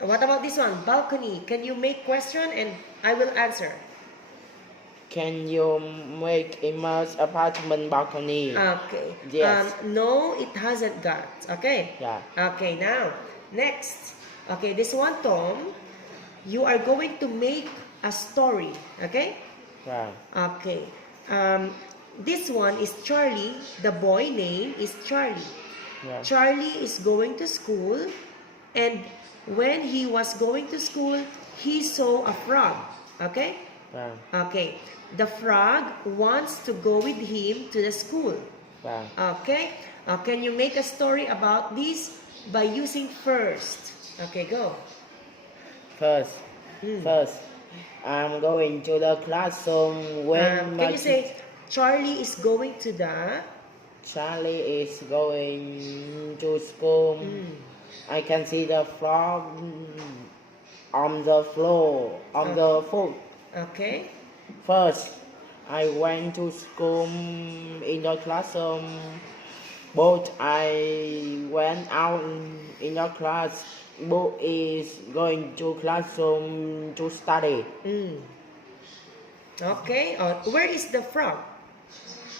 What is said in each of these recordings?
What about this one? Balcony. Can you make question and I will answer? Can you make immerse apartment balcony? Okay. Yes. No, it hasn't got. Okay. Yeah. Okay, now, next. Okay, this one, Tom. You are going to make a story. Okay? Yeah. Okay. This one is Charlie. The boy name is Charlie. Yeah. Charlie is going to school, and when he was going to school, he saw a frog. Okay? Yeah. Okay. The frog wants to go with him to the school. Yeah. Okay? Can you make a story about this by using first? Okay, go. First, I'm going to the classroom when Can you say, Charlie is going to the... Charlie is going to school. I can see the frog on the floor, on the foot. Okay. First, I went to school in the classroom, but I went out in the class. But is going to classroom to study. Okay. Where is the frog?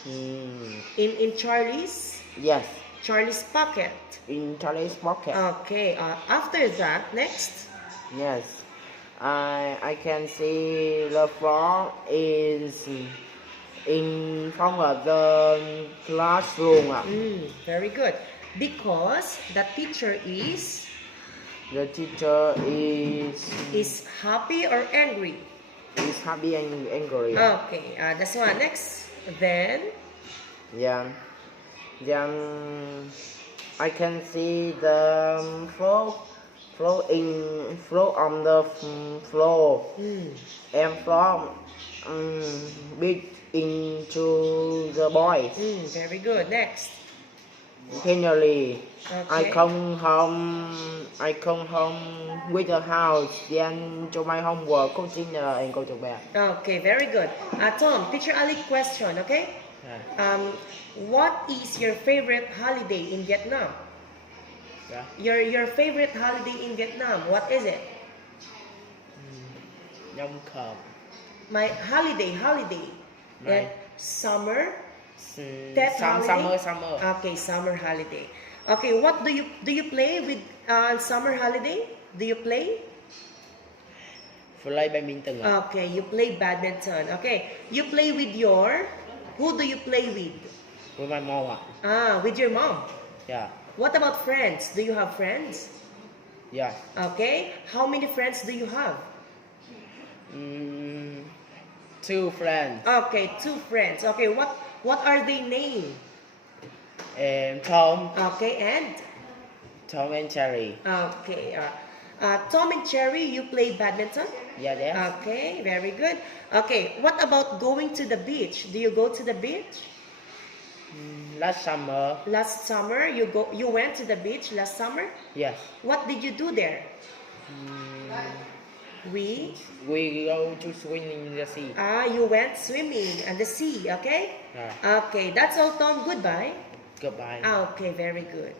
In Charlie's? Yes. Charlie's pocket. In Charlie's pocket. Okay. After that, next. Yes. I can see the frog is in front of the classroom. Very good. Because the teacher is The teacher is happy or angry? happy and angry. Okay. That's one. Next. Then. Yeah. Then I can see the frog on the floor and frog bit into the boys. Very good. Next. Finally, Okay. I come home with the house, then do my homework, cook dinner, and go to bed. Okay. Very good. Tom, teacher Ali question. Okay. What is your favorite holiday in Vietnam? Yeah. Your favorite holiday in Vietnam, what is it? Yom Kippur. My holiday. Right. Summer. That holiday? Summer. Okay, summer holiday. Okay, what do you play with summer holiday? Do you play? Play badminton. Okay, you play badminton. Okay, you play with who do you play with? With my mom. With your mom. Yeah. What about friends? Do you have friends? Yeah. Okay, how many friends do you have? 2 friends. Okay, 2 friends. Okay, what are they named? And Tom. Okay, and? Tom and Jerry. Okay. Tom and Cherry, you play badminton? Yeah. Okay, very good. Okay, what about going to the beach? Do you go to the beach? Last summer. Last summer, you went to the beach last summer? Yes. What did you do there? We go to swim in the sea. You went swimming at the sea, okay? Yeah. Okay, that's all, Tom. Goodbye. Goodbye. Okay, very good.